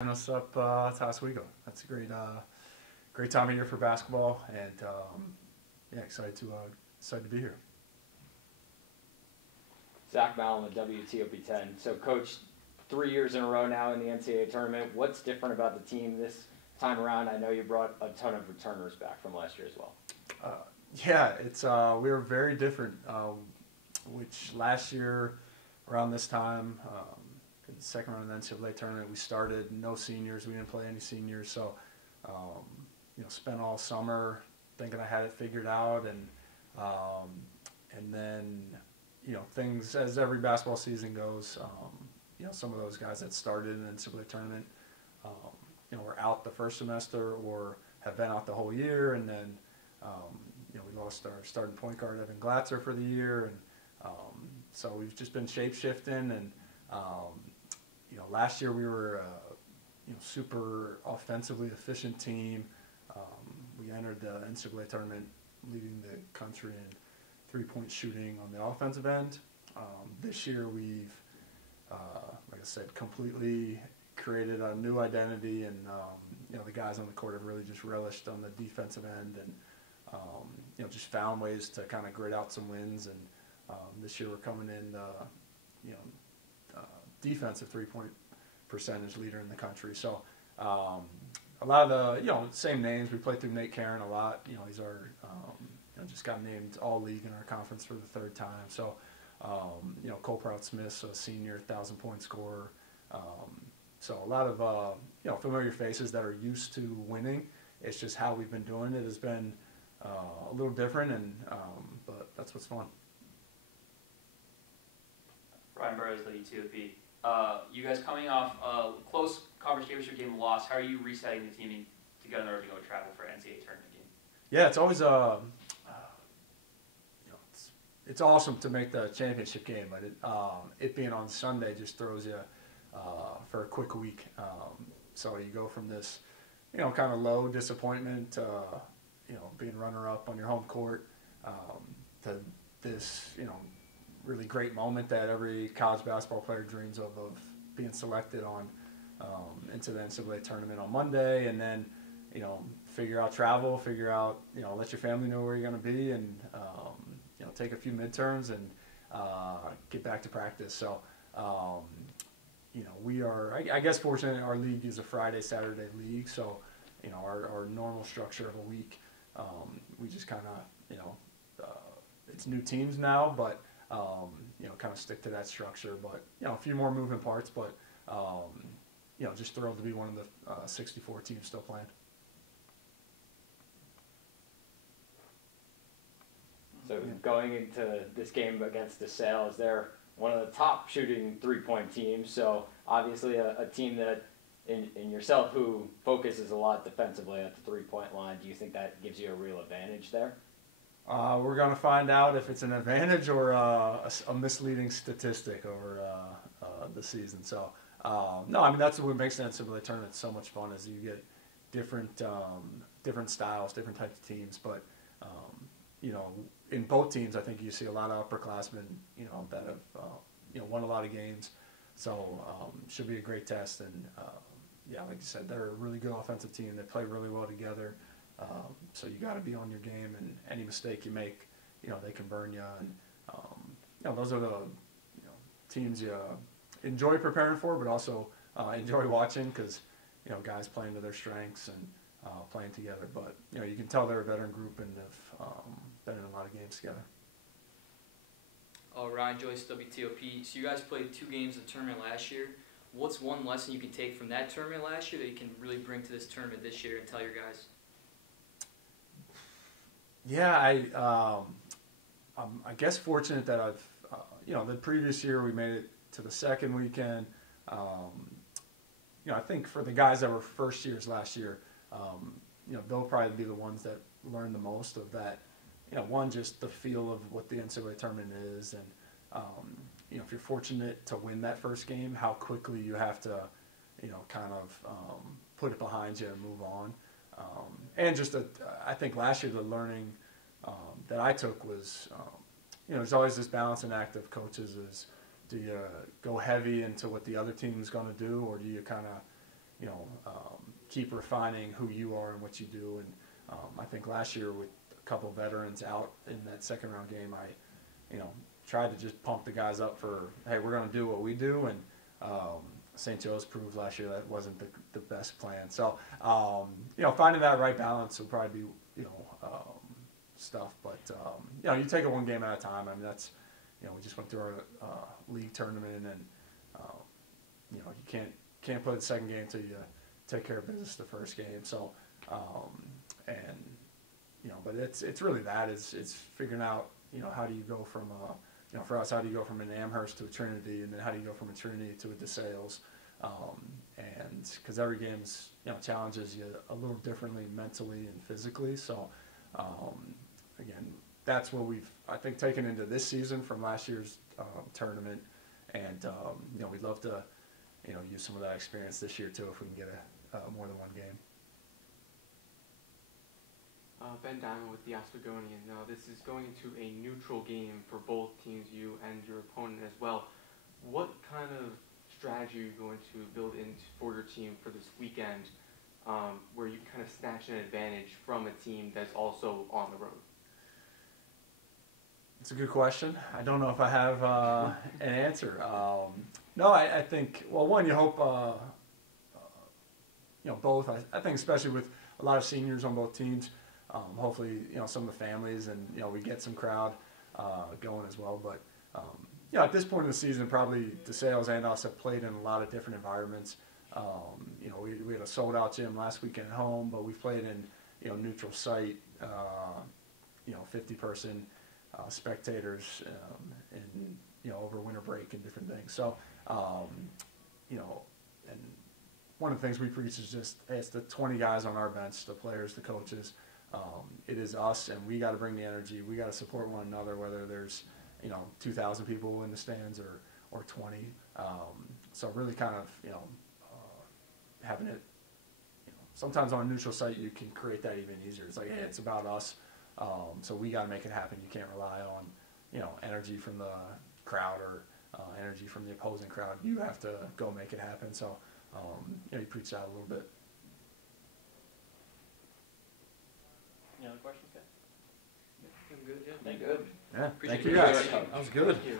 Us up to Oswego. That's a great time of year for basketball, and yeah, excited to be here. Zach Mallon with WTOP 10. So, Coach, 3 years in a row now in the NCAA tournament. What's different about the team this time around? I know you brought a ton of returners back from last year as well. Yeah, it's we were very different. Which last year around this time, in the second round of the NCAA tournament, we started no seniors. We didn't play any seniors, so spent all summer thinking I had it figured out, and then things as every basketball season goes. Some of those guys that started in the NCAA tournament, were out the first semester or have been out the whole year, and then we lost our starting point guard Evan Glatzer for the year, and so we've just been shape shifting. And last year we were a super offensively efficient team. We entered the NCAA tournament leading the country in three-point shooting on the offensive end. This year we've, like I said, completely created a new identity, and the guys on the court have really just relished on the defensive end, and just found ways to kind of grit out some wins. And this year we're coming in, defensive three-point percentage leader in the country. So a lot of the same names. We played through Nate Karen a lot. He's our just got named all league in our conference for the third time. So Cole Prout-Smith's a senior 1,000-point scorer. So a lot of familiar faces that are used to winning. It's just how we've been doing it has been a little different, and but that's what's fun. Ryan Burrows, WTOP. You guys coming off a close conference championship game loss. How are you resetting the team to get in order to go travel for an NCAA tournament game? Yeah, it's always it's awesome to make the championship game, but it being on Sunday just throws you for a quick week. So you go from this kind of low disappointment to being runner-up on your home court to this really great moment that every college basketball player dreams of being selected on into the NCAA tournament on Monday, and then figure out travel, let your family know where you're going to be, and take a few midterms and get back to practice. So we are, I guess, fortunate. Our league is a Friday Saturday league, so our normal structure of a week, we just kind of it's new teams now, but kind of stick to that structure. But a few more moving parts, but just thrilled to be one of the 64 teams still playing. So going into this game against DeSales, they're one of the top shooting three-point teams. So obviously a team that in yourself who focuses a lot defensively at the three-point line. Do you think that gives you a real advantage there? We're going to find out if it's an advantage or a misleading statistic over the season. So, no, I mean, that's what makes the NCAA tournament so much fun, is you get different styles, different types of teams. But, in both teams, I think you see a lot of upperclassmen, that have, won a lot of games. So, should be a great test. And, yeah, like you said, they're a really good offensive team. They play really well together. So you got to be on your game, and any mistake you make, they can burn you. And those are the teams you enjoy preparing for, but also enjoy watching, because guys playing to their strengths and playing together. But you can tell they're a veteran group and have been in a lot of games together. Ryan Joyce, WTOP. So you guys played 2 games in the tournament last year. What's one lesson you can take from that tournament last year that you can really bring to this tournament this year and tell your guys? Yeah, I'm I guess fortunate that I've the previous year we made it to the second weekend. I think for the guys that were first years last year, they'll probably be the ones that learn the most of that. One, just the feel of what the NCAA tournament is, and if you're fortunate to win that first game, how quickly you have to kind of put it behind you and move on. And just I think last year the learning that I took was, there's always this balancing act of coaches is, do you go heavy into what the other team is going to do, or do you kind of, keep refining who you are and what you do. And I think last year with a couple veterans out in that second round game, I tried to just pump the guys up for, hey, we're going to do what we do. And St. Joe's proved last year that wasn't the best plan. So, finding that right balance will probably be, stuff. But, you take it one game at a time. I mean, that's, we just went through our league tournament, and, you can't play the second game until you take care of business the first game. So, but it's really that. It's figuring out, how do you go from, for us, how do you go from an Amherst to a Trinity, and then how do you go from a Trinity to a DeSales? And because every game's, challenges you a little differently mentally and physically. So, again, that's what we've, I think, taken into this season from last year's tournament. And, we'd love to, use some of that experience this year, too, if we can get more than one game. Ben Diamond with the Oswegonian. Now, this is going into a neutral game for both teams, you and your opponent as well. What kind of strategy are you going to build in for your team for this weekend, where you kind of snatch an advantage from a team that's also on the road? It's a good question. I don't know if I have an answer. No, I think, well, one, you hope, both. I think especially with a lot of seniors on both teams, hopefully, some of the families and, we get some crowd going as well. But, at this point in the season, probably DeSales and us have played in a lot of different environments. We had a sold-out gym last weekend at home, but we've played in, neutral site, 50-person spectators, and, over winter break and different things. So, and one of the things we preach is just, hey, it's the 20 guys on our bench, the players, the coaches. It is us, and we got to bring the energy. We got to support one another, whether there's 2,000 people in the stands or 20. So really kind of having it. Sometimes on a neutral site you can create that even easier. It's like, hey, it's about us. So we got to make it happen. You can't rely on energy from the crowd or energy from the opposing crowd. You have to go make it happen. So you preach that a little bit. Any other questions, guys? I'm good, yeah. Thank you. Yeah, Appreciate thank you it. guys. That was good. Thank you.